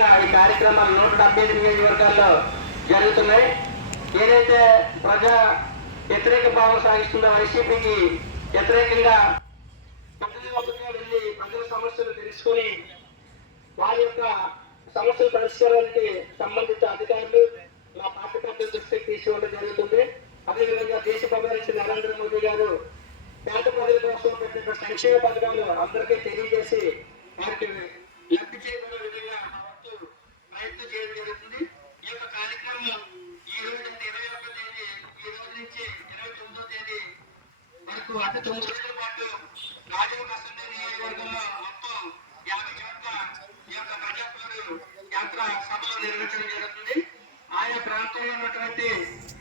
ఈ కార్యక్రమాలు నూట డెబ్బై ఎనిమిది నియోజకవర్గాల్లో జరుగుతున్నాయి. ఏదైతే ప్రజా వ్యతిరేక భావం సాగిస్తుందో వైసీపీకి వ్యతిరేకంగా వెళ్ళి ప్రజల సమస్యలు తెలుసుకొని వారి యొక్క సమస్యల పరిష్కారానికి సంబంధిత అధికారులు మా పార్టీ పెద్దల దృష్టికి తీసుకోవడం జరుగుతుంది. అదేవిధంగా దేశ ప్రధాని నరేంద్ర మోదీ గారు పేద ప్రజల కోసం పెట్టిన సంక్షేమ పథకాలు అందరికీ తెలియజేసి వారికి వరకు అంటే తొమ్మిది రోజుల పాటు రాజీవ్ కసండే నియోజకవర్గంలో మొత్తం యాభై చోట్ల ఈ యొక్క ప్రజాపూరు యాత్ర సభలు నిర్వహించడం జరుగుతుంది. ఆయా ప్రాంతంలో ఉన్నటువంటి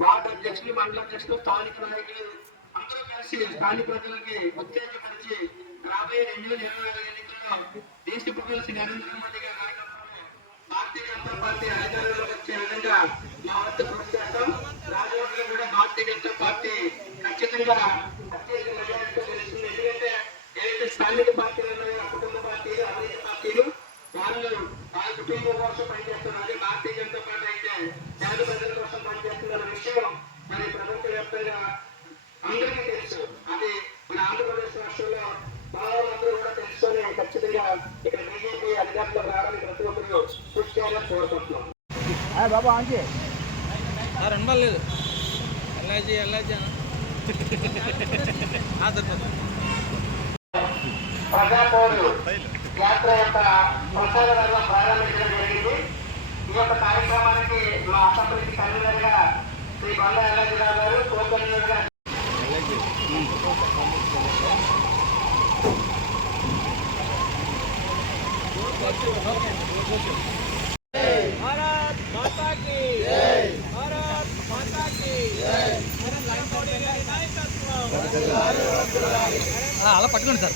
వార్డు అధ్యక్షులు మండల అధ్యక్షులు స్థానిక నాయకులు అందరూ కలిసి స్థానిక ప్రజలకి ఉత్తేజపరిచి రాబోయే రెండు వేల ఇరవై ఐదు ఎన్నికల్లో దేశ ప్రజలకి నరేంద్ర మోదీ గారి నాయకత్వంలో భారతీయ జనతా పార్టీ అధికారంలోకి వచ్చే విధంగా మా వద్ద కృషి చేస్తాం కూడా భారతీయ జనతా పార్టీ ఖచ్చితంగా స్థానిక పార్టీలు కుటుంబ పార్టీలు అవినీతి పార్టీలు. వాళ్ళు వాళ్ళ కుటుంబం కోసం పనిచేస్తున్నారు. భారతీయ జనతా పార్టీ అయితే పేద ప్రజల కోసం పనిచేస్తున్న విషయం మరి ప్రపంచవ్యాప్తంగా అందరికీ తెలుసు. అది మన ఆంధ్రప్రదేశ్ రాష్ట్రంలో బాలందరూ కూడా తెలుసుకొని ఖచ్చితంగా ఇక్కడ బీజేపీ అధికారంలో రావడానికి ప్రతి ఒక్కరు కృషి చేయాలని కోరుకుంటున్నాం. బాబా రెండు లేదు. ఎల్ఐజీ ఎల్ఐజీ సరిపోతుంది. ప్రజాపౌరు యాత్ర యొక్క ప్రసారాలను ప్రారంభించడం జరిగింది. ఈ యొక్క కార్యక్రమానికి మా అసెంబ్లీకి కన్వీనర్గా శ్రీ బండ ఎల్లాజిరావు గారు కో కన్వీనర్గా భారత్ మాతా కి భారత్ మాతా కి అలా పట్టుకోండి సార్.